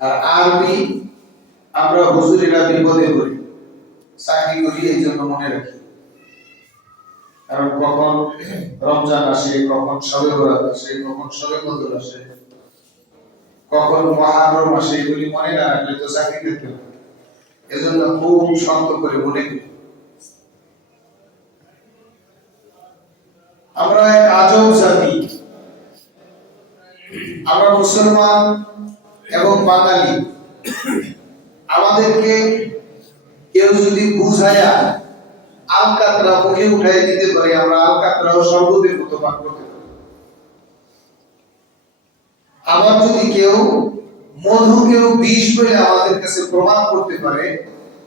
আর আরবি আমরা হুজুরেরা বিপদে পড়ি, চাকরি করি এই জন্য মনে রাখি। কারণ কখন রমজান আসে, কখন শবে বরাত আসে, কখন শবে কদর আসে, কখন মুহররম আসে, এগুলি মনে না রাখলে তো চাকরি করতে হবে। এজন্য খুব শক্ত করে মনে করি। আমরা এক আজব জাতি, আমরা মুসলমান এবং বাঙালি। আমাদেরকে কেউ যদি বুঝায়া আলকাতরা মুখে উঠাই দিতে পারে, আমরা আলকাতরাও শরবতের মতো পান করতে পারি। আবার যদি কেউ মধুকেও বিষ বলে আমাদের কাছে প্রমাণ করতে পারে,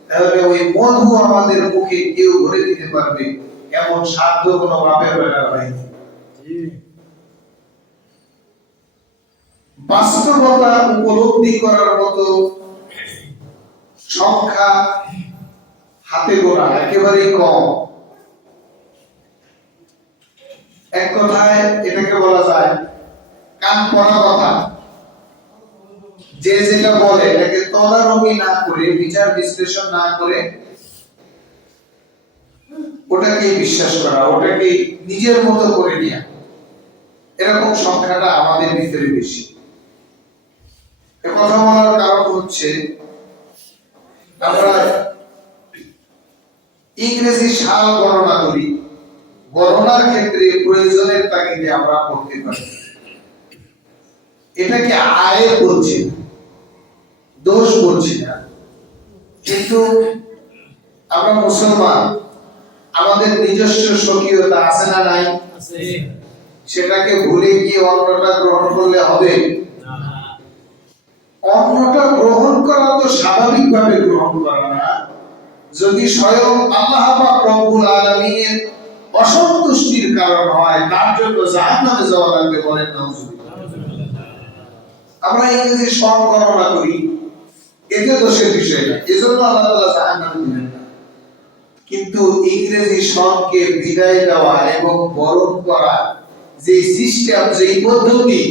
তাহলে ওই মধু আমাদের মুখে কেউ ভরে দিতে পারবে এমন সাধ্য কোনো বাপের বেলার নাই। বাস্তবতা উপলব্ধি করার মতো সংখ্যা হাতে গোনা, একেবারেই কম। এক কথায় এটাকে বলা যায় কান পড়া কথা। যে যেটা বলে এটাকে তদারকি না করে, বিচার বিশ্লেষণ না করে ওটাকে বিশ্বাস করা, ওটাকে নিজের মতো করে নেওয়া, এরকম সংখ্যাটা আমাদের ভিতরে বেশি। কথা বলার কারণ হচ্ছে আমরা ইংরেজি সাল গণনা করি, গণনার ক্ষেত্রে প্রয়োজনের তাগিদে আমরা করতে পারি। এটাকে আয় বলছি না, দোষ বলছি না, কিন্তু আমরা মুসলমান, আমাদের নিজস্ব স্বকীয়তা আছে না নাই? সেটাকে ভুলে গিয়ে অন্যটা গ্রহণ করলে হবে? অন্যটা গ্রহণ করা তো স্বাভাবিকভাবে গ্রহণ করা না। যদি স্বয়ং আল্লাহ পাক রব্বুল আলামিনের অসন্তুষ্টির কারণ হয়, তার জন্য জাহান্নামে যাওয়া লাগবে, বলেন নাউজুবিল্লাহ। আমরা ইংরেজি সব গণনা করি, এতে দোষের বিষয় না, এজন্য আল্লাহ তাআলা জাহান্নামে দিবেন না। কিন্তু ইংরেজি সবকে বিদায় দেওয়া এবং বরণ করা যে সিস্টেম, যে পদ্ধতি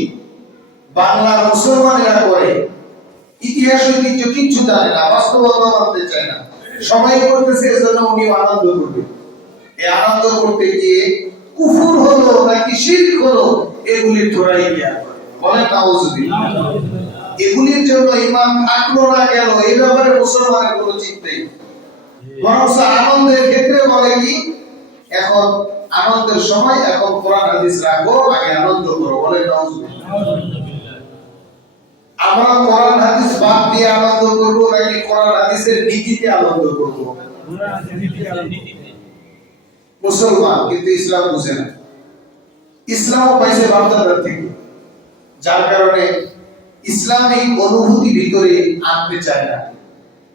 বাংলার মুসলমানেরা করে, ইতিহাস ঐতিহ্য কিচ্ছু জানে না, বাস্তবতা মানতে চায় না, সবাই করতেছে, এজন্য উনি আনন্দ করবে। এই আনন্দ করতে গিয়ে কুফর হলো নাকি শিরক হলো, এগুলি ধরাই গিয়া বলেন নাউজুবিল্লাহ। এগুলির জন্য ঈমান থাকলো না গেল, এই ব্যাপারে মুসলমানের কোনো চিন্তাই নেই। বরং আনন্দের ক্ষেত্রে বলে কি, এখন আনন্দের সময় এখন কোরআন হাদিস রাখো, আগে আনন্দ করো, বলেন নাউজুবিল্লাহ। আমরা কোরআন হাদিস বাদ দিয়ে আনন্দ করব নাকি কোরআন হাদিসের নীতিতে আনন্দ করব? মুসলমান কিন্তু ইসলাম বুঝে না, ইসলামও পাইছে বাপদাদার থেকে, যার কারণে ইসলামিক অনুভূতি ভিতরে আনতে চায় না,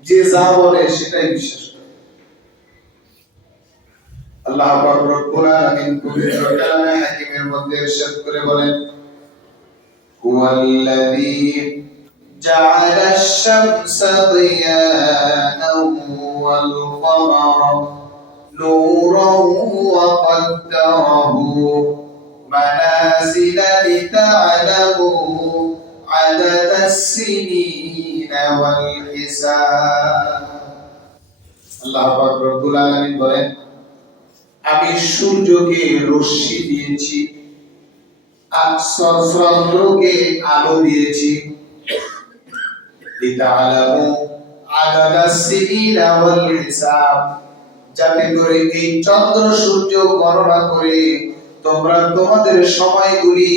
যে যা বলে সেটাই বিশ্বাস করে। আল্লাহ পাক রব্বুল আলামিন পবিত্র কালামে হাকিমের মধ্যে ইরশাদ করে বলেন, হুয়াল্লাযী জাআলাশ শামসা দিয়াআন ওয়াল কমারা নূরান ওয়া কদ্দারাহু মানাজিলা লিতা'লামু আদাদাস সিনিনা ওয়াল হিসাব। আল্লাহ পাক রব্বুল আলামিন বলেন, আমি সূর্যকে রশ্মি দিয়েছি, চন্দ্রকে আলো দিয়েছি, লিতা'লামু আদাদাস সিনিনা ওয়াল হিসাব, যাতে করে এই চন্দ্র সূর্য গণনা করে তোমরা তোমাদের সময়গুলি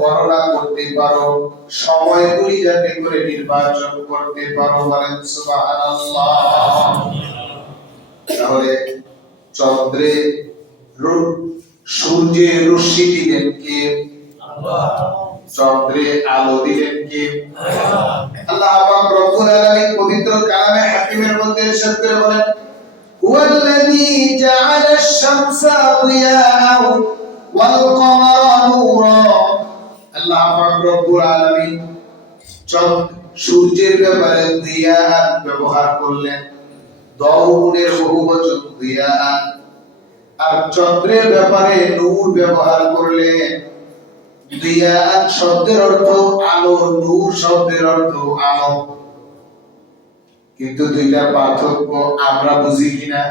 গণনা করতে পারো, সময়গুলি যাতে করে নির্বাচন করতে পারো, বলেন সুবহানাল্লাহ। তাহলে চন্দ্রে সূর্যে রশ্মি দিলেন কে? আল্লাহ। চন্দ্রে আলো দিলেন কে? আল্লাহ পাক রব্বুল আলামিন পবিত্র কালামে হাকিমের মধ্যে ইরশাদ করে বলেন, হুয়াল্লাযী জাআলাশ শামসা দিয়াআন ওয়াল কমারা নূরা। আল্লাহ পাক রব্বুল আলামিন সূর্যের ব্যাপারে দিয়াআন ব্যবহার করলেন, দওগুণের বহুবচন দিয়াআন, আর চন্দ্রের ব্যাপারে নূর ব্যবহার করলেন, দিয়ান শব্দের অর্থ আলো, নূর শব্দের অর্থ আলো। কিন্তু দুইটার পার্থক্য আমরা বুঝি কিনা?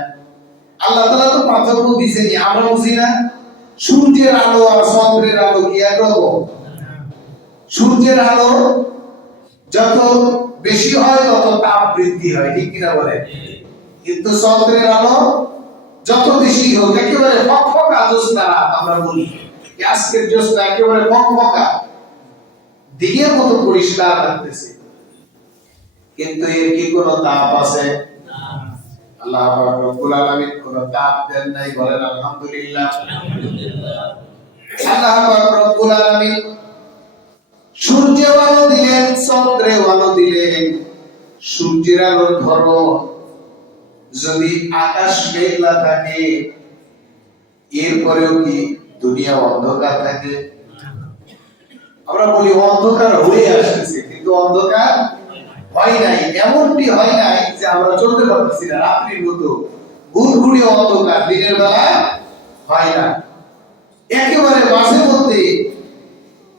আল্লাহ তাআলা তো পার্থক্য দিয়েছেন, আমরা বুঝি না। সূর্যের আলো আর চন্দ্রের আলো কি একরকম? সূর্যের আলো যত বেশি হয় তত তাপ বৃদ্ধি হয়, ঠিক কিনা বলে? কিন্তু চন্দ্রের আলো যত বেশি হোক, একেবারে ফকফকা জ্যোৎস্না আমরা বলি, আজকের জ্যোৎস্না একেবারে ফকফকা দিনের মতো পরিষ্কার লাগতেছে, কিন্তু এর কি কোনো তাপ আছে? আল্লাহ পাক রব্বুল আলামিন কোনো তাপ দেন নাই, বলেন আলহামদুলিল্লাহ। আল্লাহ পাক রব্বুল আলামিন সূর্যের আলো দিলেন, চন্দ্রের আলো দিলেন। সূর্যের আলোর ধরন যদি আকাশ মেঘলা থাকে, এরপরেও কি দুনিয়া অন্ধকার থাকে? আমরা বলি অন্ধকার হয়ে আসতেছে, কিন্তু অন্ধকার হয় নাই। এমনটি হয় নাই যে আমরা চলতে পারতেছি না, রাত্রির মতো ঘুরঘুরি অন্ধকার, দিনের বেলা হয় না। একেবারে মাঝে মধ্যে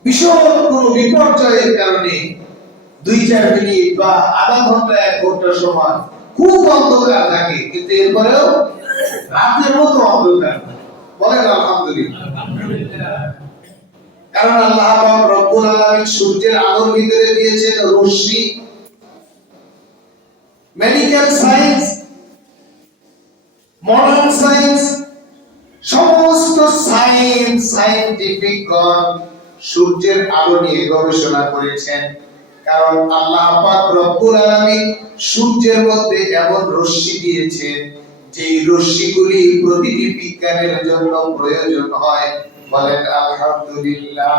ভীষণ কোন বিপর্যয়ের কারণে 2-4 মিনিট বা আধা ঘন্টা 1 ঘন্টা সময় খুব অন্ধকার থাকে, কিন্তু এরপরেও রাতের মতো অন্ধকার। বলেন আলহামদুলিল্লাহ। কারণ আল্লাহ পাক রব্বুল আলামিন সূর্যের আলোর ভিতরে দিয়েছেন রশ্মি। মেডিকেল সায়েন্স, মডার্ন সায়েন্স, সমস্ত সায়েন্স, সায়েন্টিফিক গণ সূর্যের আলো নিয়ে গবেষণা করেছেন। কারণ আল্লাহ পাক রব্বুল আলামিন সূর্যের মধ্যে এমন রশ্মি দিয়েছেন যে রশ্মিগুলি প্রতিটি বিজ্ঞানের জন্য প্রয়োজন হয়। বলেন আলহামদুলিল্লাহ।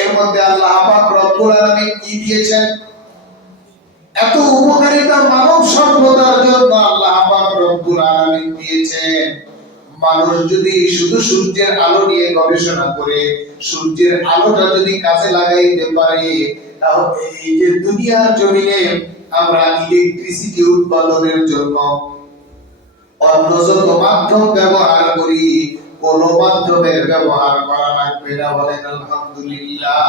এর মধ্যে আল্লাহ পাক রব্বুল আলামিন কি দিয়েছেন? এত উপকারিতা মানব সভ্যতার জন্য আল্লাহ পাক রব্বুল আলামিন দিয়েছেন। মানুষ যদি শুধু সূর্যের আলো নিয়ে গবেষণা করে, সূর্যের আলোটা যদি কাজে লাগাইতে পারে, তাহলে এই যে দুনিয়ার জমিনে আমরা ইলেকট্রিসিটি উৎপাদনের জন্য অন্য যত মাধ্যম ব্যবহার করি, কোন মাধ্যমের ব্যবহার করা লাগবে না। বলেন আলহামদুলিল্লাহ।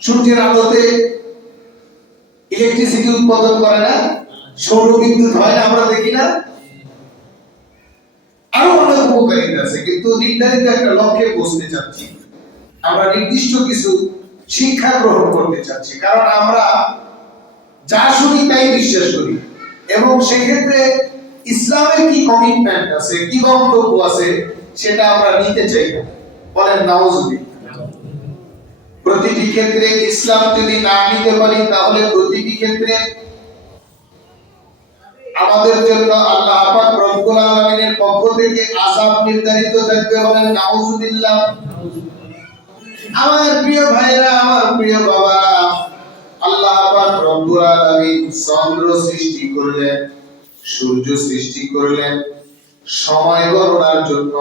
সূর্যের আলোতে ইলেকট্রিসিটি উৎপাদন করে না, সৌর বিদ্যুৎ হয় না, আমরা দেখি না? আরো অনেক উপকারিতা আছে, কিন্তু নির্ধারিত একটা লক্ষ্যে পৌঁছতে চাচ্ছি, আমরা নির্দিষ্ট কিছু শিক্ষা গ্রহণ করতে চাচ্ছি। কারণ আমরা যা শুনি তাই বিশ্বাস করি, এবং সেক্ষেত্রে ইসলামের কি কমিটমেন্ট আছে, কি বক্তব্য আছে, সেটা আমরা নিতে চাই না। বলেন নাউজুবিল্লাহ। প্রতিটি ক্ষেত্রে ইসলাম যদি না নিতে পারি, তাহলে প্রতিটি ক্ষেত্রে আমাদের জন্য আল্লাহ পাক রব্বুল আলামিনের পক্ষ থেকে আযাব নির্ধারিত থাকবে। বলেন নাউজুবিল্লাহ। আমার প্রিয় ভাইরা, আমার প্রিয় বাবারা, আল্লাহ পাক রব্বুল আলামিন চন্দ্র সৃষ্টি করলেন, সূর্য সৃষ্টি করলেন সময় গণনার জন্য।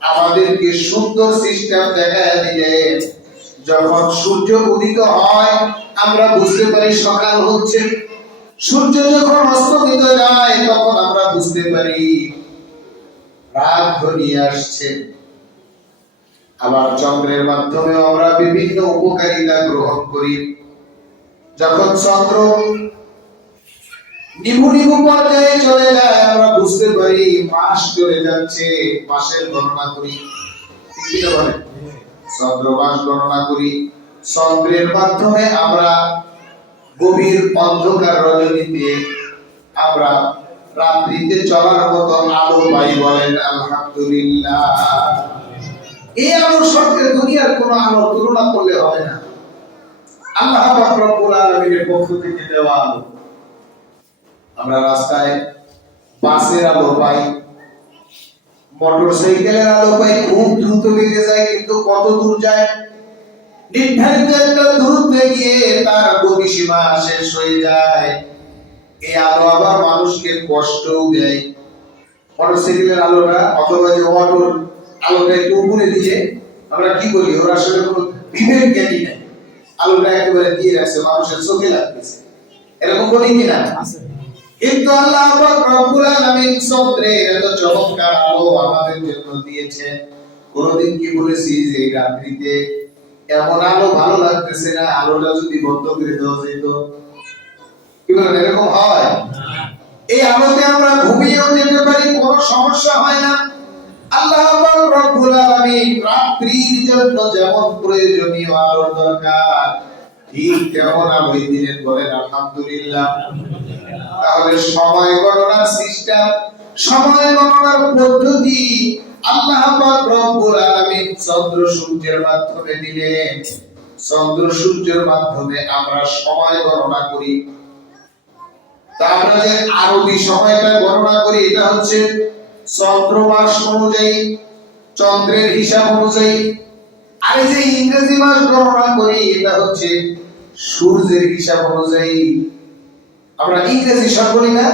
আমাদেরকে সুন্দর সিস্টেম দেখায় দিলেন। যখন সূর্য উদিত হয়, আমরা বুঝতে পারি সকাল হচ্ছে। সূর্য যখন অস্তমিত যায়, তখন আমরা বুঝতে পারি রাত ঘনিয়ে আসছে। আবার চন্দ্রের মাধ্যমে আমরা বিভিন্ন উপকারিতা গ্রহণ করি। যখন চন্দ্র নিভু নিভু পর্যায়ে চলে যায়, আমরা বুঝতে পারি মাস চলে যাচ্ছে, মাসের গণনা করি। ঠিক কি বলে? চন্দ্র মাস গণনা করি। চন্দ্রের মাধ্যমে আমরা গভীর অন্ধকার রজনীতে আমরা রাত্রিতে চলার মতো আলো পাই। বলেন আলহামদুলিল্লাহ। এই আলোর সঙ্গে দুনিয়ার কোন আলো তুলনা করলে হবে না। আল্লাহ পাক রব্বুল আলামিনের পক্ষ থেকে দেওয়া আলো। আমরা রাস্তায় বাসের আলো পাই, মোটরসাইকেলের আলো পাই, খুব দ্রুত বেগে যায়, কিন্তু কত দূর যায়? নির্ধারিত একটা দূরত্বে গিয়ে তার গতিসীমা শেষ হয়ে যায়। এই আলো আবার মানুষকে কষ্টও দেয়। মোটরসাইকেলের আলোটা অথবা যে অটোর আলোটা একটু উপরে দিয়ে আমরা কি বলি, ওরা আসলে কোনো বিবেক জ্ঞানী নেই, আলোটা একেবারে দিয়ে রাখছে, মানুষের চোখে লাগতেছে, এরকম বলি কিনা? কিন্তু আল্লাহ পাক রব্বুল আলামিন চন্দ্রের এত চমৎকার আলো আমাদের জন্য দিয়েছেন। কোনদিন কি বলেছি যে এই রাত্রিতে এমন আলো ভালো লাগতেছে না, আলোটা যদি বন্ধ করে দেওয়া যেত? কি বলেন, এরকম হয়? এই আলোতে আমরা ঘুমিয়েও যেতে পারি, কোনো সমস্যা হয় না। আল্লাহ পাক রব্বুল আলামিন রাত্রির জন্য যেমন প্রয়োজনীয় আলোর দরকার, ঠিক তেমন আলোই দিলেন। বলেন আলহামদুলিল্লাহ। তাহলে সময় গণনার সিস্টেম, সময় গণনার পদ্ধতি আল্লাহ পাক রব্বুল আলামিন চন্দ্র সূর্যের মাধ্যমে দিলেন। চন্দ্র সূর্যের মাধ্যমে আমরা সময় গণনা করি। তা আমরা যে আরবি সময়টা গণনা করি, এটা হচ্ছে চন্দ্র মাস অনুযায়ী, চন্দ্রের হিসাব অনুযায়ী। আর এই যে ইংরেজি মাস গণনা করি, এটা হচ্ছে সূর্যের হিসাব অনুযায়ী। আমরা ইংরেজি সন বলি না,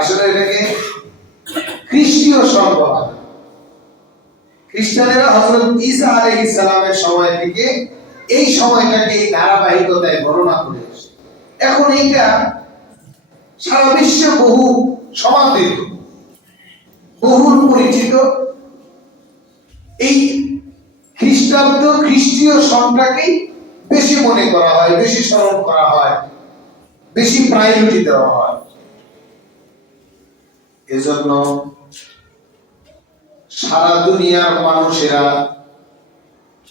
আসলে এটাকে খ্রিস্টীয় সন বলা হয়। খ্রিস্টানেরা হযরত ঈসা আলাইহিস সালামের সময় থেকে এই সময়টাকে এই ধারাবাহিকতায় গণনা করে আসছে। এখন এইটা সারা বিশ্বে বহু সমাদৃত, বহুল পরিচিত। এই খ্রিস্টাব্দ, খ্রিস্টীয় সনটাকেই বেশি মনে করা হয়, বেশি স্মরণ করা হয়, বেশি প্রায়োরিটি দেওয়া হয়। এজন্য সারা দুনিয়ার মানুষেরা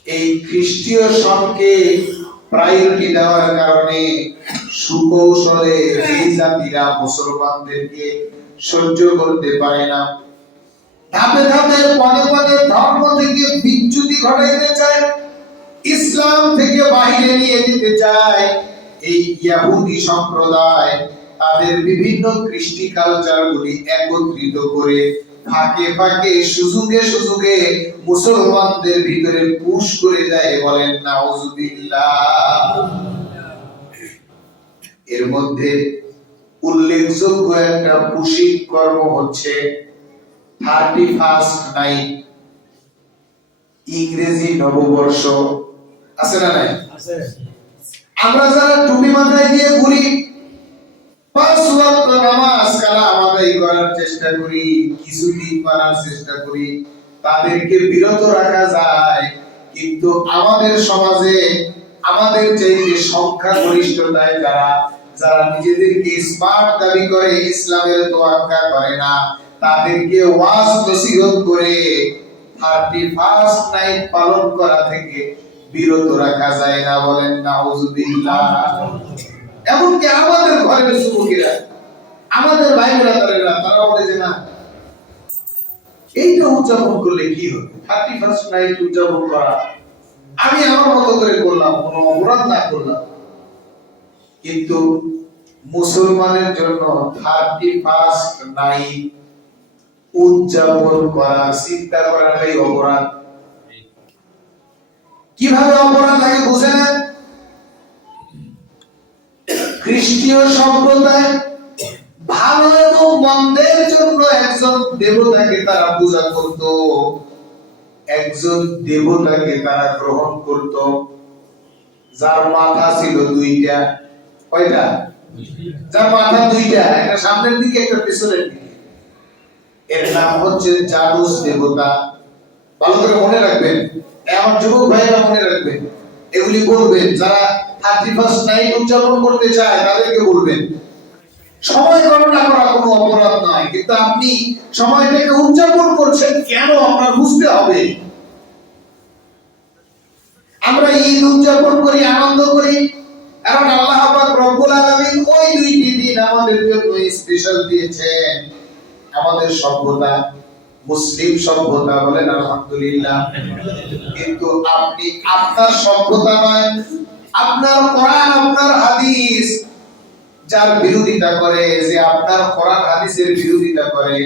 এই খ্রিস্টীয় সনকে প্রায়োরিটি দেওয়ার কারণে সুকৌশলে এই জাতিরা মুসলমানদেরকে সহ্য করতে পারে না। ধাপে ধাপে পদে পদে ধর্ম থেকে বিচ্যুতি ঘটাইতে চায়, ইসলাম থেকে বাইরে নিয়ে যেতে চায়। এই ইহুদি সম্প্রদায় তাদের বিভিন্ন কৃষ্টি কালচার গুলি একত্রিত করে ফাঁকে ফাঁকে সুযোগে সুযোগে মুসলমানদের ভিতরে পুশ করে দেয়। বলেন নাউজুবিল্লাহ। এর মধ্যে উল্লেখযোগ্য একটা পুশিক কর্ম হচ্ছে 31st নাইট, ইংরেজি নববর্ষ। আছে না নাই? আছে। আমরা যারা টুপি মাথায় দিয়ে ঘুরি, 5 ওয়াক্ত নামাজ কালাম আদায় করার চেষ্টা করি, কিছুদিন মানার চেষ্টা করি, তাদেরকে বিরত রাখা যায়। কিন্তু আমাদের সমাজে আমাদের যে সংখ্যাগরিষ্ঠতায় যারা যারা নিজেদেরকে স্মার্ট দাবি করে, ইসলামের তোয়াক্কা করে না, তাদেরকে ওয়াজ নসিহত করে 31st নাইট পালন করা থেকে বিরত রাখা যায় না। বলেন নাউজুবিল্লাহ। এমনকি আমাদের ঘরের যুবকেরা, আমাদের ভাই ব্রাদারেরা, তারা বলে যে না, এইটা উদযাপন করলে কি হবে? 31st নাইট উদযাপন করা, আমি আমার মতো করে করলাম, কোনো অপরাধ না করলাম। কিন্তু মুসলমানের জন্য 31st নাইট উদযাপন করা, চিন্তা করাটাই অপরাধ। কিভাবে অপরাধ লাগে বুঝে না? খ্রিস্টীয় সম্প্রদায় ভালো এবং মন্দের জন্য একজন দেবতাকে তারা পূজা করত, একজন দেবতাকে তারা গ্রহণ করত, যার মাথা ছিল দুইটা। কয়টা? যার মাথা দুইটা, একটা সামনের দিকে একটা পেছনের দিকে। এর নাম হচ্ছে জানুস দেবতা। ভালো করে মনে রাখবেন, আমার যুবক ভাইরা মনে রাখবেন, এগুলি বলবেন। যারা 31st নাইট উদযাপন করতে চায় তাদেরকে বলবেন, সময় গণনা করা কোনো অপরাধ নয়, কিন্তু আপনি সময়টাকে উদযাপন করছেন কেন আপনার বুঝতে হবে। আমরা ঈদ উদযাপন করি, আনন্দ করি, কারণ আল্লাহ পাক রব্বুল আলামিন ওই দুইটি দিন আমাদের জন্য স্পেশাল দিয়েছেন। আমাদের সভ্যতা মুসলিম সভ্যতা, বলেন আলহামদুলিল্লাহ। কিন্তু আপনি আপনার সভ্যতা নয়, আপনার কোরআন, আপনার হাদিস যার বিরোধিতা করে, যে আপনার কোরআন হাদিসের বিরোধিতা করে,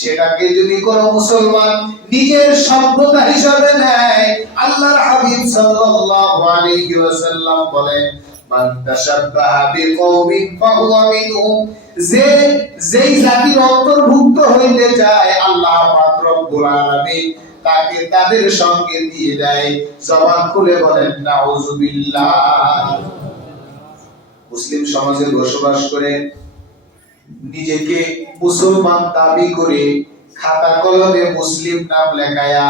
সেটাকে যদি কোন মুসলমান নিজের সভ্যতা হিসাবে নেয়, আল্লাহর হাবিব সাল্লাল্লাহু আলাইহি ওয়াসাল্লাম বলেন, মান তাশাব্বাহা বিকওমিন ফাহুয়া মিনহুম। যেই জাতির অন্তর্ভুক্ত হইতে চায়, আল্লাহ পাক রব্বুল আলামিন তাকে তাদের সঙ্গে দিয়ে দেয়। জবান খুলে বলেন নাউজুবিল্লাহ। মুসলিম সমাজে বসবাস করে নিজেকে মুসলমান দাবি করে খাতা কলমে মুসলিম নাম লেখায়া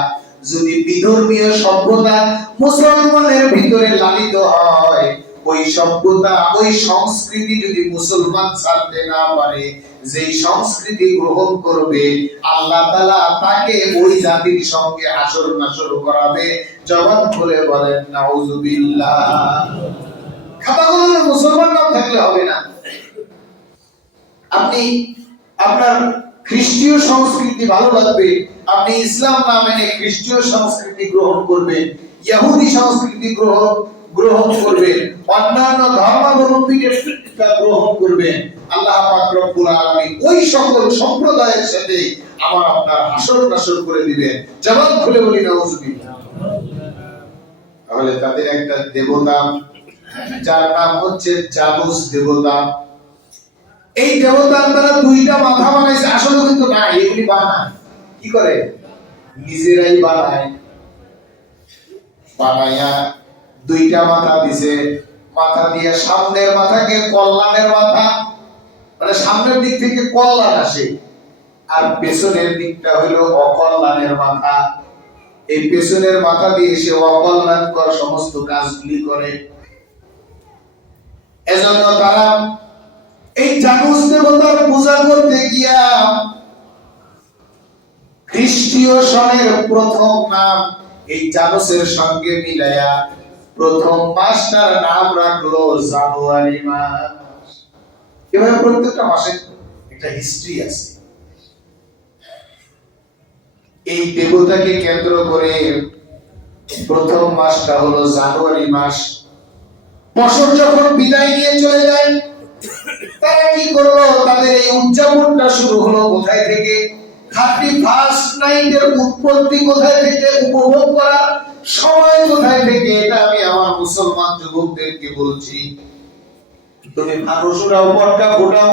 যদি বিধর্মীয় সভ্যতা মুসলমানের ভিতরে লালিত হয়, ওই সভ্যতা ওই সংস্কৃতি যদি মুসলমান ছাড়তে না পারে, যেই সংস্কৃতি গ্রহণ করবে আল্লাহ তাআলা তাকে ওই জাতির সঙ্গে হাসর নাসর করাবে। জবান খুলে বলেন নাউজুবিল্লাহ। খাতা কলমে মুসলমান নাম থাকলে হবে না। আপনি আপনার খ্রিস্টীয় সংস্কৃতি ভালো লাগবে, আপনি ইসলাম না মেনে খ্রিস্টীয় সংস্কৃতি গ্রহণ করবেন, ইহুদি সংস্কৃতি গ্রহণ করবেন, অন্যান্য ধর্মাবলম্বীদের শিক্ষা গ্রহণ করবেন। আল্লাহ পাক রব্বুল আলামিন ওই সকল সম্প্রদায়ের সাথে আমার আপনার হাসর নাসর করে দিবেন। জবান খুলে বলি নাউজুবিল্লাহ। তাহলে তাদের একটা দেবতা যার নাম হচ্ছে জানুস দেবতা। এই দেবতার দ্বারা দুইটা মাথা বানাইছে, আসলে কিন্তু না, এগুলি বানায়। কি করে? নিজেরাই বানায়, বানায়া দুইটা মাথা দিছে। মাথা দিয়ে সামনের মাথাকে কল্যাণের মাথা, মানে সামনের দিক থেকে কল্যাণ আসে, আর পেছনের দিকটা হলো অকল্যাণের মাথা। এই পেছনের মাথা দিয়ে সে অকল্যাণকর সমস্ত কাজগুলি করে। এজন্য তারা এই জানুস দেবতার পূজা করতে গিয়া খ্রিস্টীয় সনের প্রথম নাম এই জানুসের সঙ্গে মিলায়া প্রথম মাসটার নাম রাখলো জানুয়ারি মাস। এভাবে প্রত্যেকটা মাসে একটা হিস্ট্রি আছে। এই দেবতাকে কেন্দ্র করে প্রথম মাসটা হলো জানুয়ারি মাস। বছর যখন বিদায় নিয়ে চলে যায়, তারা কি করলো? তাদের এই উদযাপনটা শুরু হলো কোথায় থেকে? 31st নাইটের উৎপত্তি কোথায় থেকে, উপভোগ করার সময় কোথায় থেকে? এটা আমি আমার মুসলমান যুবকদেরকে বলছি। তুমি মানুষ উড়াও, পটকা ফোটাও,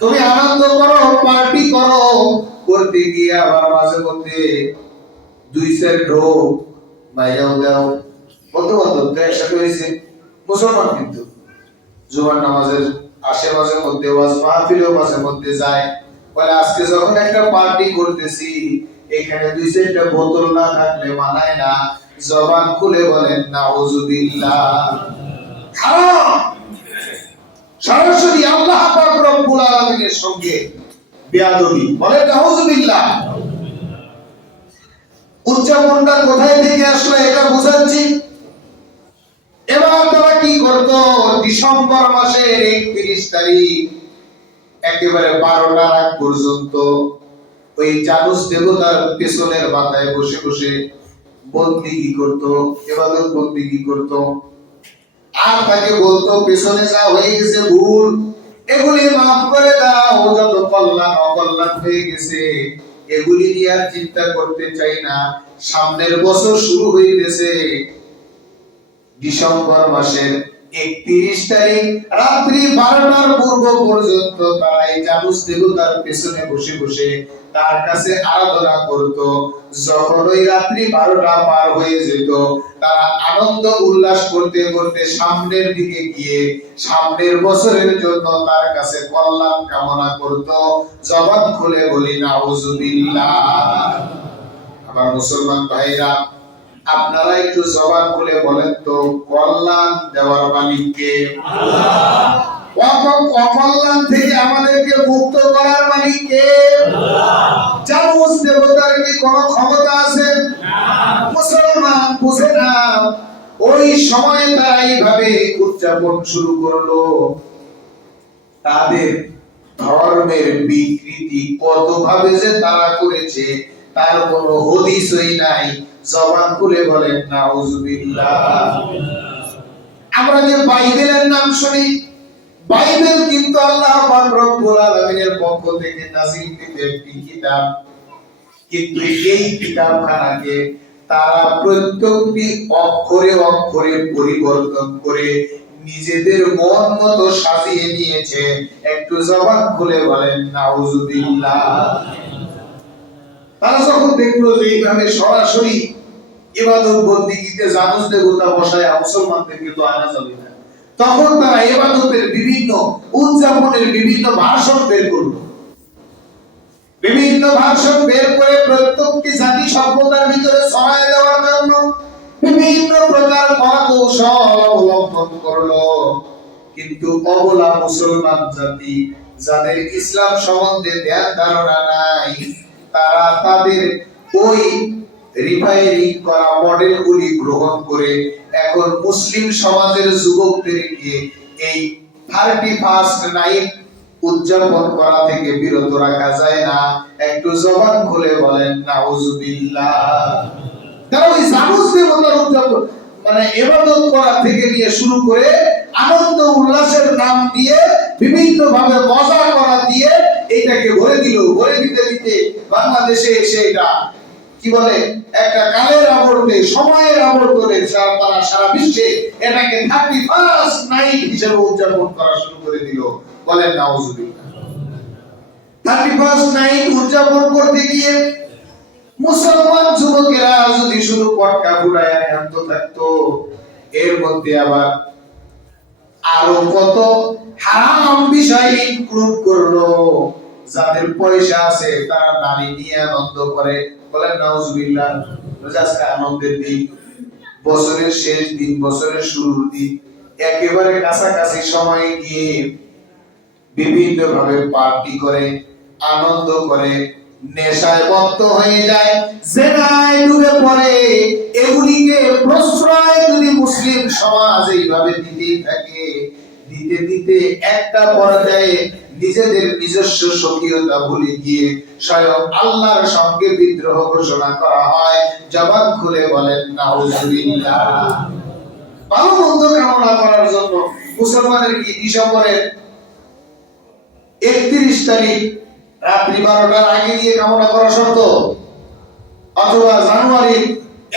তুমি আনন্দ করো, পার্টি করো, করতে গিয়ে আবার মাঝে মধ্যে দুই চার ঢোক বাইরেও দাও। বন্ধু বান্ধব একসাথে হয়েছে মুসলমান, কিন্তু জুমার নামাজের আশেপাশের মধ্যে ওয়াজ মাহফিলেও মাঝে মধ্যে যায়। বলে আজকে যখন একটা পার্টি করতেছি, এখানে দুই চারটা বোতল না থাকলে মানায় না। জবান খুলে বলেন নাউজুবিল্লাহ। হারাম, সরাসরি আল্লাহ পাক রব্বুল আলামিনের সঙ্গে বেয়াদবি। বলেন নাউজুবিল্লাহ। উদযাপনটা কোথায় থেকে আসলো এটা বুঝাচ্ছি। এবার তারা কি করতো? ডিসেম্বর মাসের 31 তারিখ একেবারে 12টার আগ পর্যন্ত ওই জানুস দেবতার পেছনের মাথায় বসে বসে বন্দিগি করতো, ইবাদত বন্দিগি করতো। আর তাকে বলতো, পেছনে যা হয়ে গেছে ভুল, এগুলি মাফ করে দাও। যত কল্যাণ অকল্যাণ হয়ে গেছে এগুলি নিয়ে আর চিন্তা করতে চাই না। সামনের বছর শুরু হইতেছে ডিসেম্বর মাসের 31 তারিখ রাত্রি 12টার পূর্ব পর্যন্ত তারা এই জানুস দেবতার পেছনে বসে বসে তার কাছে আরাধনা করত। যখন ওই রাত্রি 12টা পার হয়ে যেত, তারা আনন্দ উল্লাস করতে করতে সামনের দিকে গিয়ে সামনের বছরের জন্য তার কাছে কল্যাণ কামনা করত। জবান খুলে বলি নাউজুবিল্লাহ। আমার মুসলমান ভাইরা, আপনারা একটু জবান খুলে বলেন তো, কল্যাণ দেওয়ার মালিক কে? আল্লাহ। অকল্যাণ থেকে আমাদেরকে মুক্ত করার মালিক কে? আল্লাহ। জানুস দেবতার কি কোনো ক্ষমতা আছে? না। মুসলমান বুঝে না। ওই সময় তারা এইভাবে উদযাপন শুরু করলো। তাদের ধর্মের বিকৃতি কতভাবে যে তারা করেছে তার কোনো হদিসই নাই। জবান খুলে বলেন নাউজুবিল্লাহ। আমরা যে বাইবেলের নাম শুনি, বাইবেল কিন্তু আল্লাহ পাক রব্বুল আলামিনের পক্ষ থেকে নাযিলকৃত একটি কিতাব। কিন্তু এই কিতাবখানাকে তারা প্রত্যেকটি অক্ষরে অক্ষরে পরিবর্তন করে নিজেদের মন মতো সাজিয়ে নিয়েছে। একটু জবান খুলে বলেন নাউজুবিল্লাহ। তারা যখন দেখলো যে এইভাবে সরাসরি ইবাদত বন্দেগীতে জানুস দেবতা বসায় মুসলমানদেরকে তো আনা যাবে না, তখন তারা ইবাদতের বিভিন্ন উদযাপনের বিভিন্ন ভাষণ বের করলো। বিভিন্ন ভাষণ বের করে প্রত্যেকটি জাতি সভ্যতার ভিতরে ছড়ায় দেওয়ার জন্য বিভিন্ন প্রকার কলা কৌশল অবলম্বন করলো। কিন্তু অবলা মুসলমান জাতি, যাদের ইসলাম সম্বন্ধে ধ্যান ধারণা নাই, তারা তাদের ওই রিফাইনিং করা মডেলগুলি গ্রহণ করে এখন মুসলিম সমাজের যুবকদেরকে এই 31st নাইট উদযাপন করা থেকে বিরত রাখা যায় না। একটু জবান খুলে বলেন নাউজুবিল্লাহ। তারা ওই জানুস দেবতার উদযাপন মানে ইবাদত করা থেকে নিয়ে শুরু করে আনন্দ উল্লাসের নাম দিয়ে বিভিন্ন ভাবে মজা করা দিয়ে এটাকে ভরে দিল। ভরে দিতে দিতে বাংলাদেশে এসে এটা কি বলে একটা কালের আবর্তে সময়ের আবর্তনে তারা সারা বিশ্বে এটাকে 31st নাইট হিসেবে উদযাপন করা শুরু করে দিল। বলেন নাউজুবিল্লাহ। 31st নাইট উদযাপন করতে গিয়ে মুসলমান যুবকেরা যদি শুধু পটকা ফুরায় শান্ত থাকতো, এর মধ্যে আবার আরো কত হারাম বিষয় ইনক্লুড করলো। যাদের পয়সা আছে তারা নারী নিয়ে আনন্দ করে। বলেন নাউজুবিল্লাহ। আজকে আনন্দের দিন, বছরের শেষ দিন, বছরের শুরুর দিন, একেবারে কাছাকাছি সময়ে গিয়ে বিভিন্ন ভাবে পার্টি করে, আনন্দ করে, নেশায় মত্ত হয়ে যায়, জেনায় ডুবে পড়ে। এগুলিকে প্রশ্রয় যদি মুসলিম সমাজ এইভাবে দিতেই থাকে, দিতে দিতে একটা পর্যায়ে নিজেদের নিজস্ব স্বকীয়তা ভুলে গিয়ে স্বয়ং আল্লাহর সঙ্গে বিদ্রোহ ঘোষণা করা হয়। জবান খুলে বলেন নাউজুবিল্লাহ। ভালো মন্দ কামনা করার জন্য মুসলমানের কি ডিসেম্বরের 31 তারিখ রাত্রি 12টার আগে দিয়ে কামনা করা শর্ত, অথবা জানুয়ারির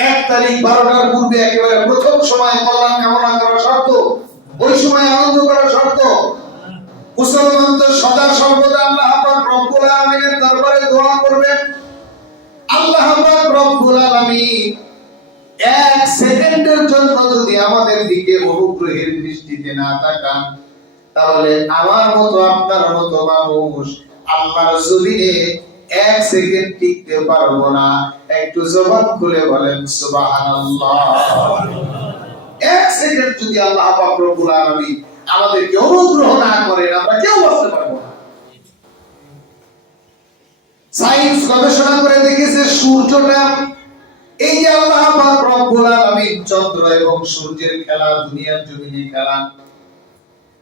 1 তারিখ 12টার পূর্বে একেবারে প্রথম সময় কল্যাণ কামনা করা শর্ত, ওই সময় আনন্দ করা শর্ত? মুসলমান তো সদা সর্বদা আল্লাহ পাক রব্বুল আলামিনের দরবারে দোয়া করবেন। আল্লাহ পাক রব্বুল আলামিন 1 সেকেন্ডের জন্য যদি আমাদের দিকে অনুগ্রহের দৃষ্টিতে না তাকান, তাহলে আমার মতো আপনার মতো মানুষ আল্লাহর জমিনে 1 সেকেন্ড টিকতে পারবো না। একটু জবান খুলে বলেন সুবহানাল্লাহ। 1 সেকেন্ড যদি আল্লাহ পাক রব্বুল আলামিন আমাদেরকে অনুগ্রহ না করেন, আমরা কেউ বাঁচতে পারবো না। সায়েন্স গবেষণা করে দেখেছে সূর্যটা, এই যে আল্লাহ পাক রব্বুল আলামিন চন্দ্র এবং সূর্যের খেলা, দুনিয়ার জমিনে খেলা,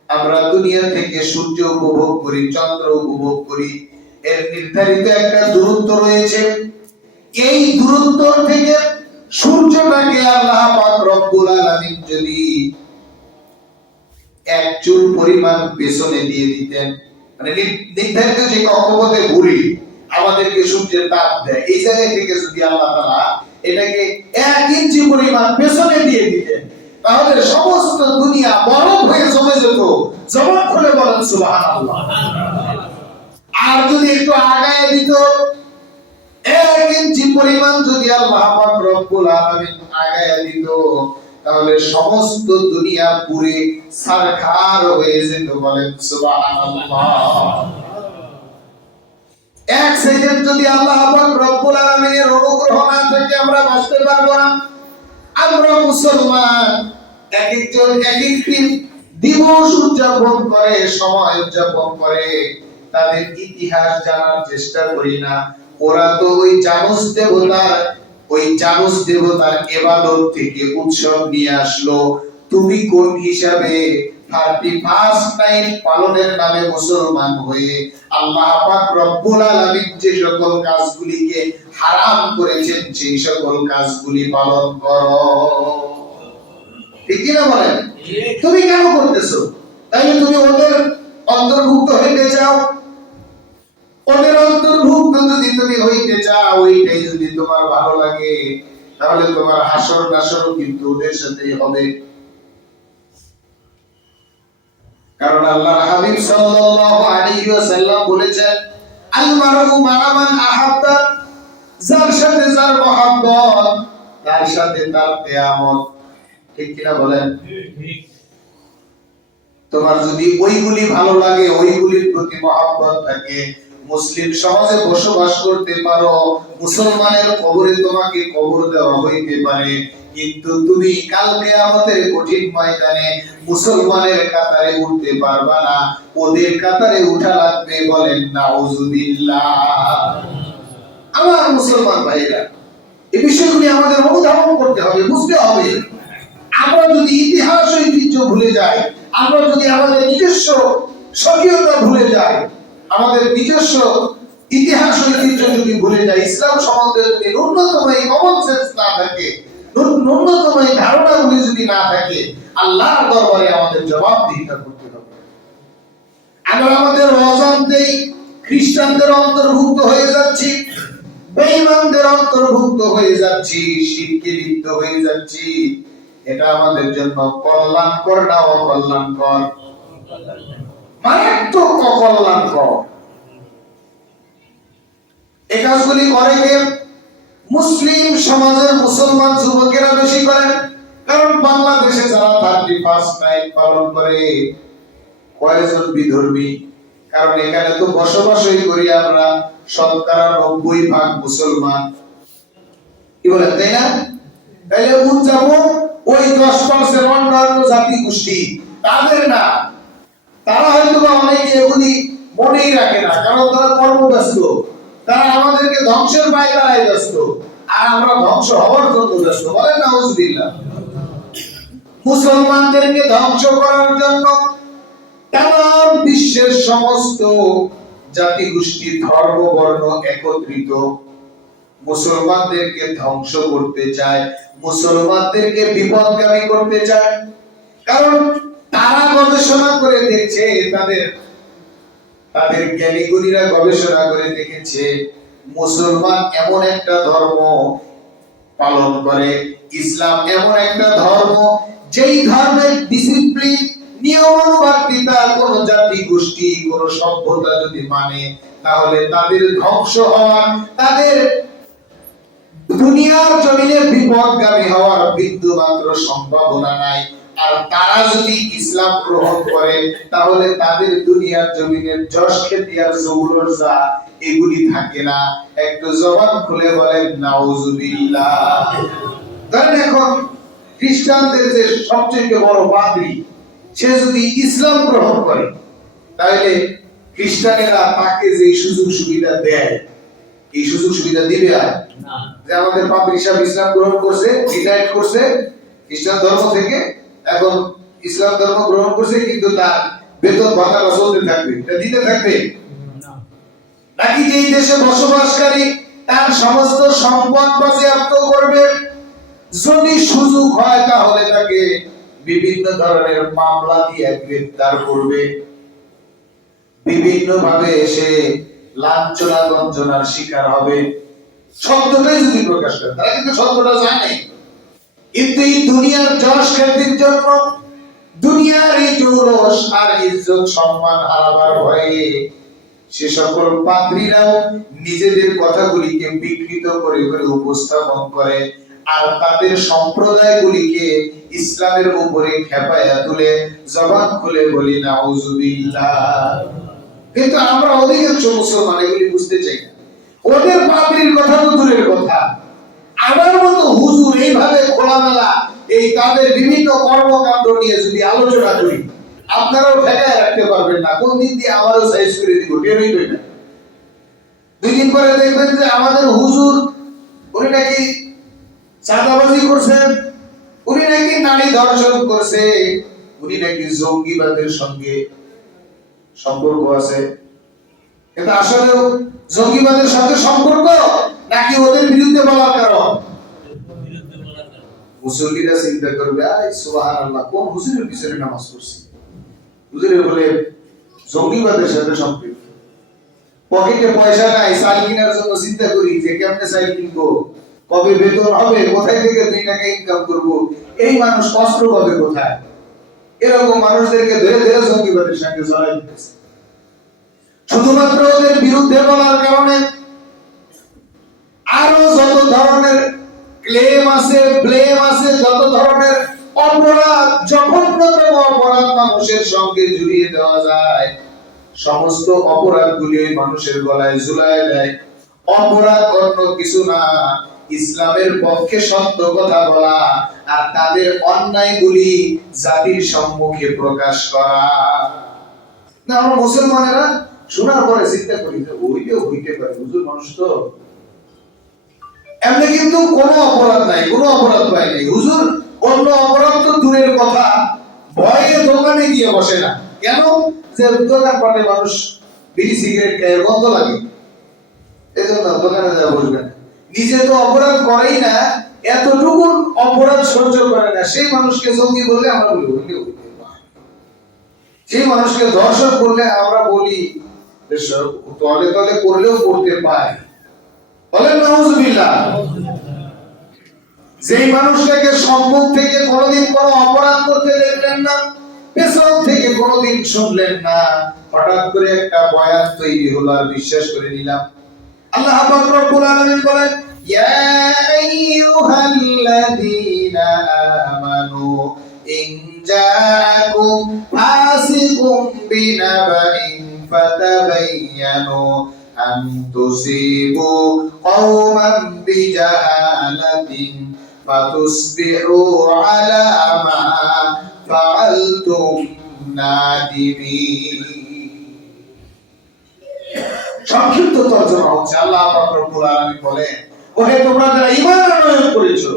আমরা দুনিয়া থেকে সূর্য উপভোগ করি, চন্দ্র উপভোগ করি, এর নির্ধারিত একটা দূরত্ব রয়েছে। এই দূরত্ব থেকে সূর্যটাকে আল্লাহ পাক রব্বুল আলামিন যদি 1 চুল পরিমাণ পেছনে দিয়ে দিতেন, মানে নির্ধারিত যে কক্ষপথে ঘুরি আমাদেরকে সূর্যের তাপ দেয়, এই জায়গা থেকে যদি আল্লাহ তাআলা এটাকে 1 ইঞ্চি পরিমাণ পেছনে দিয়ে দিতেন, তাহলে সমস্ত দুনিয়া বরফ হয়ে জমে যেত। জবান খুলে বলেন সুবহানাল্লাহ। আর যদি একটু আগায় দিত, 1 ইঞ্চি পরিমাণ যদি আল্লাহ পাক রব্বুল আলামিন আগায় দিত, তাহলে সমস্ত দুনিয়া পুরে ছারখার হয়ে যেত। বলেন সুবহানাল্লাহ। 1 সেকেন্ড যদি আল্লাহ পাক রব্বুল আলামিনের অনুগ্রহ না থাকে আমরা বাঁচতে পারবো না। আমরা মুসলমান এক একজন এক একটি দিবস উদযাপন করে, সময় উদযাপন করে, তাদের ইতিহাস জানার চেষ্টা করি না। ওরা তো ওই জানুস দেবতার ইবাদত থেকে উৎসব নিয়ে আসলো। তুমি কোন হিসাবে 31st নাইট পালনের নামে মুসলমান হয়ে আল্লাহ পাক রব্বুল আলামিন যে সকল কাজগুলিকে হারাম করেছেন সেই সকল কাজগুলি পালন করো? ঠিক কি না বলেন? তুমি কেন করতেছো? তাইলে তুমি ওদের অন্তর্ভুক্ত হইতে চাও, ওদের অন্তর্ভুক্ত যদি তুমি হইতে চাও, ওইটাই যদি তোমার ভালো লাগে, তাহলে তোমার হাসর নাসর কিন্তু ওদের সাথেই হবে। কারণ আল্লাহর হাবিব সাল্লাল্লাহু আলাইহি ওয়াসাল্লাম বলেছেন, আল মারউ মা'a মান আহাব্বা, যার সাথে যার মহব্বত তার সাথে তার কিয়ামত। ঠিক কি না বলেন? ঠিক। তোমার যদি ওইগুলি ভালো লাগে, ওইগুলির প্রতি মহব্বত থাকে, মুসলিম সমাজে বসবাস করতে পারো, মুসলমানের কবরে তোমাকে কবর দেওয়া হইতে পারে, কিন্তু তুমি কাল কিয়ামতের কঠিন ময়দানে মুসলমানের কাতারে উঠতে পারবা না, ওদের কাতারে উঠা লাগবে। বলেন নাউজুবিল্লাহ। আমার মুসলমান ভাইরা, এই বিষয়গুলি আমাদের অনুধাবন করতে হবে, বুঝতে হবে। আমরা যদি ইতিহাস ঐতিহ্য ভুলে যাই, আমরা যদি আমাদের নিজস্ব স্বকীয়তা ভুলে যাই, আমাদের নিজস্ব ইতিহাস ঐতিহ্য যদি ভুলে যাই, ইসলাম সম্বন্ধে যদি ন্যূনতম এই কমন সেন্স না থাকে, ন্যূনতম এই ধারণাগুলি যদি না থাকে, আল্লাহর দরবারে আমাদের জবাবদিহিতা করতে হবে। আমরা আমাদের অজান্তেই খ্রিস্টানদের অন্তর্ভুক্ত হয়ে যাচ্ছি, বেঈমানদের অন্তর্ভুক্ত হয়ে যাচ্ছি, শিরকে লিপ্ত হয়ে যাচ্ছি। এটা আমাদের জন্য কল্যাণকর না অকল্যাণকর? মারাত্মক অকল্যাণকর। এই কাজগুলি করে কে? মুসলিম সমাজের মুসলমান যুবকেরা বেশি করেন। কারণ বাংলাদেশে যারা 31st নাইট পালন করে কয়েকজন বিধর্মী? কারণ এখানে তো বসবাসই করি আমরা 90% মুসলমান। কি বলেন, তাই না? তাইলে উদযাপন ওই 10% অন্যান্য জাতি গোষ্ঠী তাদের না। তারা হয়তো অনেকে এগুলি মনেই রাখে না, কারণ তারা কর্মব্যস্ত, তারা আমাদেরকে ধ্বংসের পায়তারায় ব্যস্ত, আর আমরা ধ্বংস হওয়ার জন্য ব্যস্ত। বলেন নাউজুবিল্লাহ। মুসলমানদেরকে ধ্বংস করার জন্য তাম বিশ্বের সমস্ত জাতি গোষ্ঠী ধর্ম বর্ণ একত্রিত মুসলমানদেরকে ধ্বংস করতে চায়, মুসলমানদেরকে বিপদগামী করতে চায়। কারণ তারা গবেষণা করে দেখছে, তাদের জ্ঞানীগুণীরা গবেষণা করে দেখেছে, মুসলমান এমন একটা ধর্ম পালন করে, ইসলাম এমন একটা ধর্ম, যেই ধর্মের ডিসিপ্লিন নিয়মানুবর্তিতা কোন জাতি গোষ্ঠী কোন সভ্যতা যদি মানে, তাহলে তাদের ধ্বংস হওয়ার, তাদের দুনিয়ার জমিনে বিপদগামী হওয়ার বিন্দুমাত্র সম্ভাবনা নাই। আর তারা যদি ইসলাম গ্রহণ করে, তাহলে তাদের দুনিয়ার জমিনের যশ খ্যাতি আর সৌলর্যা এগুলি থাকে না। একটু জবান খুলে বলেন নাউজুবিল্লাহ। কারণ এখন খ্রিস্টানদের যে সবচেয়ে বড় পাদ্রী, সে যদি ইসলাম গ্রহণ করে, তাহলে খ্রিস্টানেরা তাকে যে সুযোগ সুবিধা দেয়, এই সুযোগ সুবিধা দিবে আর যে আমাদের পাদ্রী সাহেব ইসলাম গ্রহণ করছে, রিটায়ার করছে খ্রিস্টান ধর্ম থেকে, এখন ইসলাম ধর্ম গ্রহণ করছে, কিন্তু তার বেতন ভাতা চলতে থাকবে, এটা দিতে থাকবে নাকি যে এই দেশে বসবাসকারী তার সমস্ত সম্পদ বাজেয়াপ্ত করবে? যদি সুযোগ হয় তাহলে তাকে বিভিন্ন ধরনের মামলা দিয়ে গ্রেফতার করবে, বিভিন্ন ভাবে এসে লাঞ্ছনা গঞ্জনার শিকার হবে। সত্যটাই যদি প্রকাশ করে, তারা কিন্তু সত্যটা জানে, কিন্তু এই দুনিয়ার যশ খ্যাতির জন্য, দুনিয়ার এই জৌলস আর ইজ্জত সম্মান হারাবার ভয়ে সে সকল পাদ্রীরাও নিজেদের কথাগুলিকে বিকৃত করে করে উপস্থাপন করে, আর তাদের সম্প্রদায়গুলিকে ইসলামের উপরে খেপায়া তুলে। জবান খুলে বলি নাউজুবিল্লাহ। কিন্তু আমরা অধিকাংশ মুসলমান এগুলি বুঝতে চাই না। ওদের পাদ্রীর কথা তো দূরের কথা, আমার মতো হুজুর এইভাবে খোলামেলা এই তাদের বিভিন্ন কর্মকাণ্ড নিয়ে যদি আলোচনা করি, আপনারাও ঠেকায় রাখতে পারবেন না, কোন দিন দিয়ে আমারও সাইজ করে দিব, টেরই হই না। 2 দিন পরে দেখবেন যে আমাদের হুজুর উনি নাকি চাঁদাবাজি করছেন, উনি নাকি নারী ধর্ষণ করছে, উনি নাকি জঙ্গিবাদের সঙ্গে সম্পর্ক আছে। কিন্তু আসলে জঙ্গিবাদের সাথে সম্পর্ক নাকি ওদের বিরুদ্ধে বলার কারণ? মুসল্লিরা চিন্তা করবে, আয় সুবহানাল্লাহ, কোন হুজুরের পিছনে নামাজ পড়ছি, হুজুরে বলে জঙ্গিবাদের সাথে সম্পৃক্ত। পকেটে পয়সা নাই, চাল কেনার জন্য চিন্তা করি যে কেমনে চাল কিনবো, কবে বেতন হবে, কোথায় থেকে 2 টাকা ইনকাম করব, এই মানুষ কষ্ট পাবে কোথায়? এরকম মানুষদেরকে ধরে ধরে জঙ্গিবাদের সঙ্গে জড়াই দিতেছে। শুধুমাত্র ওদের বিরুদ্ধে বলার কারণে আরো যত ধরনের ক্লেম আছে, ব্লেম আছে, যত ধরনের অপরাধ, জঘন্যতম অপরাধ মানুষের সঙ্গে জড়িয়ে দেওয়া যায়, সমস্ত অপরাধগুলি ওই মানুষের গলায় ঝুলায় দেয়। অপরাধ অন্য কিছু না, ইসলামের পক্ষে সত্য কথা বলা আর তাদের অন্যায়গুলি জাতির সম্মুখে প্রকাশ করা। না, আমরা মুসলমানেরা শোনার পরে চিন্তা করি যে ওইটাও হইতে পারে, হুজুর মানুষ তো এমনি, কিন্তু কোনো অপরাধ নাই, কোনো অপরাধ পাই নাই। হুজুর অন্য অপরাধ তো দূরের কথা, ভয়ে দোকানে গিয়ে বসে না। কেন? যে দোকান পাটে মানুষ বিড়ি সিগারেট খায়, গন্ধ লাগে, এই জন্য দোকানে যাওয়া বসবে না। নিজে তো অপরাধ করেই না, এতটুকু অপরাধ সহ্য করে না, সেই মানুষকে জঙ্গি বললে আমরা বলি হইলেও হইতে পারে। সেই মানুষকে ধর্ষক বললে আমরা বলি তলে তলে করলেও করতে পারে। বলেন নাউজুবিল্লাহ। যেই মানুষটাকে সম্মুখ থেকে কোনোদিন কোনো অপরাধ করতে দেখলেন না, পেছন থেকে কোনোদিন শুনলেন না, হঠাৎ করে একটা বয়ান তৈরি হলো আর বিশ্বাস করে নিলাম। আল্লাহ পাক রব্বুল আলামিন বলেন, ইয়া আইয়ুহাল্লাযীনা আমানু ইন জাআকুম ফাসিকুম বিনাবাইন ফাতাবায়ানু আন তুসিবু কওমান বিজাহালাতিন ফাতুসবিহু আলা মা ফাআলতুম নাদিমিন। সংক্ষিপ্ত তর্জমা হচ্ছে, আল্লাহ পাক রব্বুল আলামিন বলেন, ওহে তোমরা যারা ঈমান আনয়ন করেছো,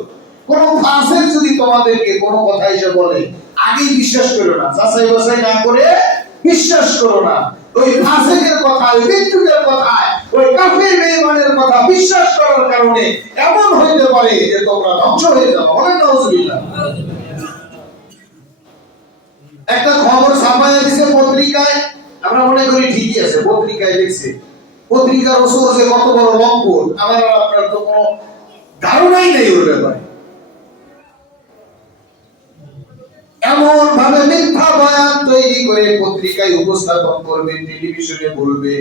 কোন ফাসিক যদি তোমাদেরকে কোন কথা এসে বলে, আগেই বিশ্বাস করো না, যাচাই বাছাই না করে বিশ্বাস করো না। ওই ফাসিকের কথা, ওই মৃত্যুকের কথা, ওই কাফির বেঈমানের কথা বিশ্বাস করার কারণে এমন হইতে পারে যে তোমরা ধ্বংস হয়ে যাবে। বলেন নাউজুবিল্লাহ। একটা খবর ছাপায়া দিছে পত্রিকায়, আমরা মনে করি ঠিকই আছে, পত্রিকায় লিখছে, পত্রিকার ওসর যে কত বড় লম্পট, আমার আর আপনার তো কোনো ধারণাই নেই ওর ব্যাপারে। এমন ভাবে মিথ্যা বয়ান তৈরি করে পত্রিকায় উপস্থাপন করবে, টেলিভিশনে বলবে।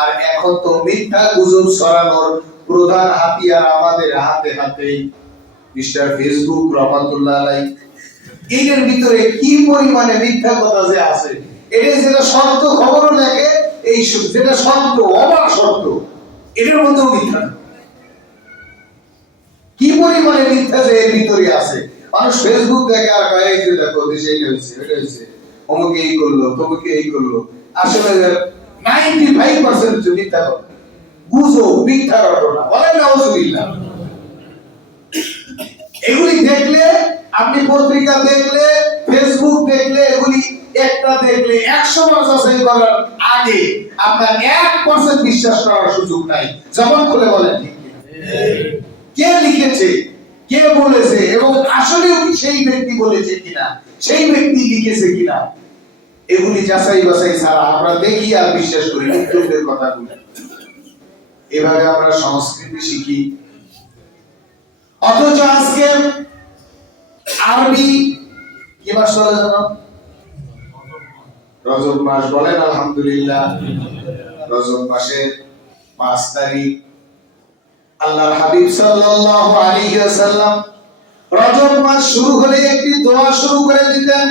আর এখন তো মিথ্যা গুজব ছড়ানোর প্রধান হাতিয়ার আমাদের হাতে হাতেই, মিস্টার ফেসবুক রহমাতুল্লাহ আলাইহি। এর ভিতরে কি পরিমাণে মিথ্যা কথা যে আছে, এটা যেটা সত্য খবরও লেখে, এই যেটা সত্য অবাক সত্য এটার মধ্যেও মিথ্যা। কি পরিমাণে মিথ্যা যে এর ভিতরে আছে। মানুষ ফেসবুক দেখে আর কয়, এই যে দেখো দেশে এই হয়েছে, এটা হয়েছে, অমুকে এই করলো, তমুকে এই করলো। আসলে 95% মিথ্যা কথা, গুজব, মিথ্যা ঘটনা। বলেন নাউজুবিল্লাহ। এগুলি দেখলে, আপনি পত্রিকা দেখলে, ফেসবুক দেখলে, এগুলি একটা দেখলে 100 বার যাচাই করার আগে আপনার 1% বিশ্বাস করার সুযোগ নাই। জবান খুলে বলেন ঠিক কিনা? কে লিখেছে, কে বলেছে, এবং আসলেও কি সেই ব্যক্তি বলেছে কিনা, সেই ব্যক্তি লিখেছে কিনা, এগুলি যাচাই বাছাই ছাড়া আমরা দেখি আর বিশ্বাস করি লোকদের কথাগুলো। এভাবে আমরা সংস্কৃতি শিখি। অথচ আজকে আরবি কি মাস চলে জানো? রজব মাস। বলেন আলহামদুলিল্লাহ। রজব মাসের 5 তারিখ আল্লাহর হাবিব সাল্লাল্লাহু আলাইহি ওয়াসাল্লাম রজব মাস শুরু হলে একটি দোয়া শুরু করে দিতেন।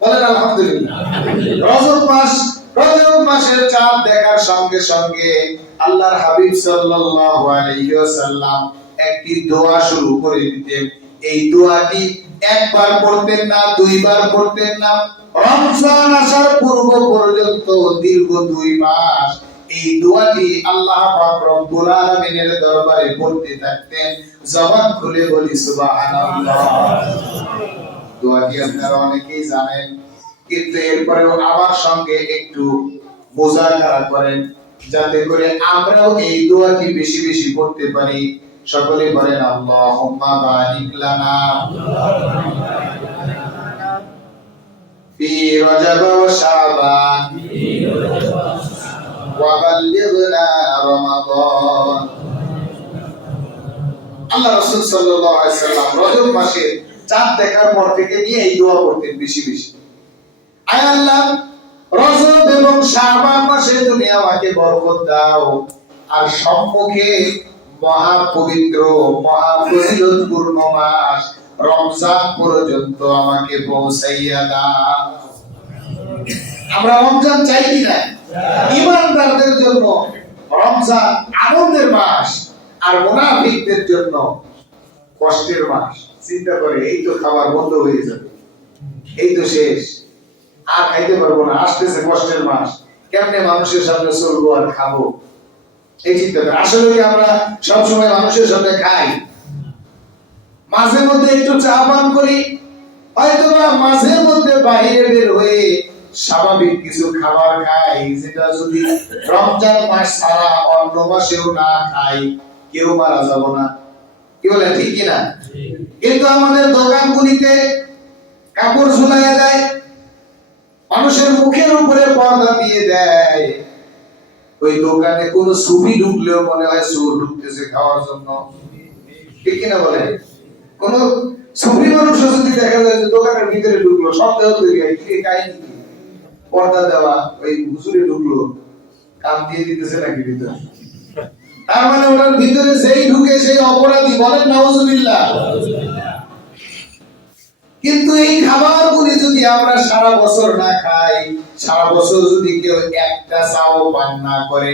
বলেন আলহামদুলিল্লাহ। রজব মাসের চাঁদ দেখার সঙ্গে সঙ্গে আল্লাহর হাবিব সাল্লাল্লাহু আলাইহি ওয়াসাল্লাম একটি দোয়া শুরু করে দিতেন। এই দোয়াটি একবার পড়তেন না, দুইবার পড়তেন না, রমজান আসার পূর্ব পর্যন্ত দীর্ঘ 2 মাস এই দোয়াটি আল্লাহ পাক রব্বুল আলামিনের দরবারে পড়তে থাকতেন। জবান খুলে বলি সুবহানাল্লাহ। দোয়াটি আপনারা অনেকেই জানেন, কিন্তু এরপরেও আমার সঙ্গে একটু মুযাকারা করেন, যাতে করে আমরাও এই দোয়াটি বেশি বেশি পড়তে পারি। সকলে বলেন আল্লাহুম্মা বারিক লানা ফি রজব ওয়া শাবান ওয়া বাল্লিগনা রমাদান। আল্লাহ রাসূল সাল্লাল্লাহু আলাইহি ওয়াসাল্লাম রজব মাসে চাঁদ দেখার পর থেকে নিয়ে এই দোয়া করতেন বেশি বেশি। আয় আল্লাহ, রজব এবং শাবান মাসে তুমি আমাকে বরকত দাও, আর সম্মুখে মহা পবিত্র, মহা ফজিলতপূর্ণ মাস রমজান পর্যন্ত আমাকে পৌঁছাইয়া দাও। আমরা রমজান চাই কি না? ঈমানদারদের জন্য রমজান আনন্দের মাস, আর মুনাফিকদের জন্য কষ্টের মাস। চিন্তা করে, এই তো খাবার বন্ধ হয়ে যাবে, এই তো শেষ, আর খাইতে পারবো না, আসতেছে কষ্টের মাস, কেমনে মানুষের সামনে চলবো আর খাবো, এই চিন্তা করে। আসলে কি আমরা সবসময় মানুষের সামনে খাই? মাঝে মধ্যে একটু চা পান করি, হয়তো বা মাঝে মধ্যে বাইরে বের হয়ে স্বাভাবিক কিছু খাবার খাই, যেটা যদি রমজান মাস ছাড়া অন্য মাসেও না খাই কেউ মারা যাব না। কি বলে, ঠিক কিনা? কিন্তু আমাদের দোকানগুলিতে কাপড় ঝুলাইয়া দেয়, মানুষের মুখের উপরে পর্দা দিয়ে দেয়, ওই দোকানে কোন সুফি ঢুকলেও মনে হয় সুর ঢুকতেছে খাওয়ার জন্য। ঠিক কিনা বলে? কোন সুফি মানুষ যদি দেখা যায় যে দোকানের ভিতরে ঢুকলো, সন্দেহ তৈরি হয়, কি কাহিনী কি? পর্দা দেওয়া, ওই হুজুরে ঢুকলো, কাম দিয়ে দিতেছে নাকি ভিতরে? তার মানে ওটার ভিতরে যেই ঢুকে সেই অপরাধী, বলেন নাউজুবিল্লাহ। কিন্তু এই খাবারগুলি যদি আমরা সারা বছর না খাই, সারা বছর যদি কেউ একটা চাও পান না করে,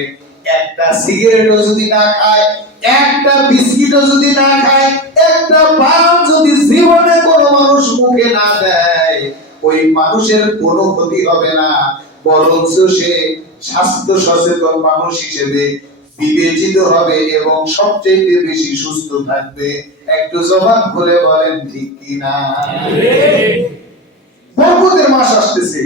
একটা সিগারেটও যদি না খায়, একটা বিস্কিটও যদি না খায়, একটা পান যদি জীবনে কোনো মানুষ মুখে না দেয়, ওই মানুষের কোনো ক্ষতি হবে না, বরঞ্চ সে স্বাস্থ্য সচেতন মানুষ হিসেবে বিবেচিত হবে এবং সবচেয়ে বেশি সুস্থ থাকবে। একটু জবান খুলে বলেন ঠিক কিনা? বরকতের মাস আসতেছে,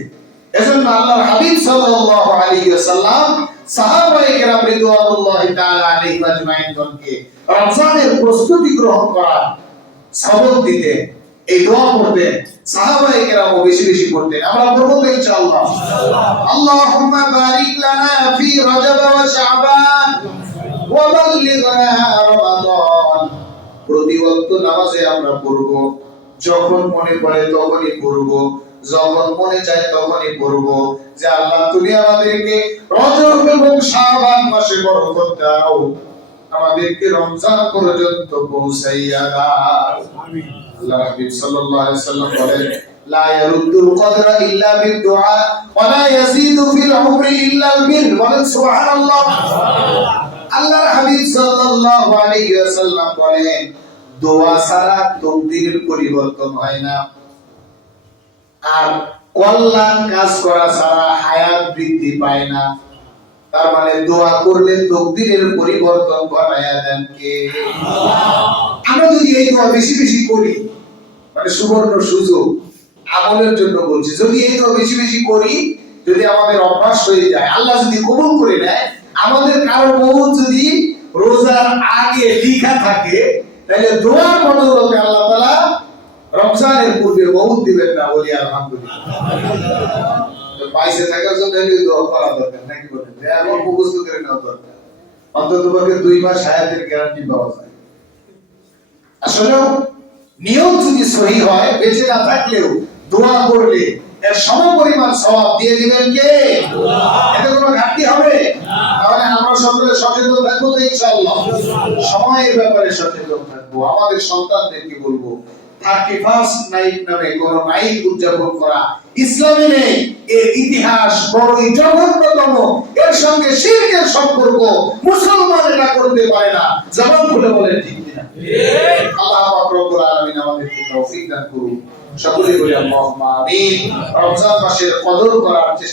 এজন্য আল্লাহর হাবিব সাল্লাল্লাহু আলাইহি ওয়াসাল্লাম সাহাবায়ে কেরাম রিদওয়ানুল্লাহি তাআলা আলাইহিম আজমাইনকে রমজানের প্রস্তুতি গ্রহণ করার সবক দিতে, এই দোয়া করতে সাহাবায়ে কেরাম বেশি বেশি করতেন। আমরা পড়ব তো ইনশাআল্লাহ। আল্লাহুম্মা বারিক লানা ফি রজব ওয়া শাবান ওয়া বাল্লিগনা রমাদান। প্রতি ওয়াক্ত নামাজে আমরা পড়ব, যখন মনে পড়ে তখনই পড়ব, যখন মনে চায় তখনই পড়ব, যে আল্লাহ তুমি আমাদেরকে রজব এবং শাবান মাসে বরকত দাও, আমাদেরকে রমজান পর্যন্ত পৌঁছাইয়া দাও। আমিন। আল্লাহ হাবিব সাল্লাল্লাহু আলাইহি ওয়াসাল্লাম বলেন, লা ইয়ারুদ্দুল কদরা ইল্লা বিদুআ ওয়া লা ইয়াজিদু ফিল উমরি ইল্লা বির। বলেন সুবহানাল্লাহ। আল্লাহর হাবিব সাল্লাল্লাহু আলাইহি ওয়াসাল্লাম বলেন, দোয়া ছাড়া তকদীরের পরিবর্তন হয় না, আর কল্যাণ কাজ করা ছাড়া হায়াত বৃদ্ধি পায় না। তার মানে দোয়া করলে তকদীরের পরিবর্তন ঘটায়া দেন কে? আমরা যদি এই দোয়া বেশি বেশি করি, মানে সুবর্ণ সুযোগ, আমলের জন্য বলছি, যদি এই দোয়া বেশি বেশি করি, যদি আমাদের অভ্যাস হয়ে যায়, আল্লাহ যদি কবুল করে নেয়, আমাদের কারো মউত যদি রোজার আগে লেখা থাকে, তাহলে দোয়ার বদৌলতে আল্লাহ তাআলা রমজানের পূর্বে মউত দিবেন না, বলি আলহামদুলিল্লাহ। তো পয়সা থাকার জন্য এই দোয়া করা দরকার নাকি বলেন? এমন মুখস্থ করে নেওয়া দরকার, অন্ততপক্ষে 2 মাস হায়াতের গ্যারান্টি পাওয়া যায়। আসলে নিয়ম যদি সহি হয়, বেঁচে না থাকলেও দোয়া করলে এর সমপরিমাণ সওয়াব দিয়ে দিবেন কে? আল্লাহ। এতে কোনো ঘাটতি হবে না। তাহলে আমরা সকলে সচেতন থাকবো তো ইনশাআল্লাহ। সময়ের ব্যাপারে সচেতন থাকবো, আমাদের সন্তানদেরকে বলবো 31st নাইট নামে কোন নাইট উদযাপন করা ইসলামে নেই। এর ইতিহাস বড়ই জঘন্যতম, এর সঙ্গে শিরকের সম্পর্ক, মুসলমান এটা করতে পারে না। জবান খুলে বলেন ঠিক কিনা? ঠিক। আল্লাহ পাক রব্বুল আলামিন আমাদেরকে তৌফিক দান করুন। সকলে বলি আল্লাহুম্মা আমিন। রমজান মাসের কদর করার চেষ্টা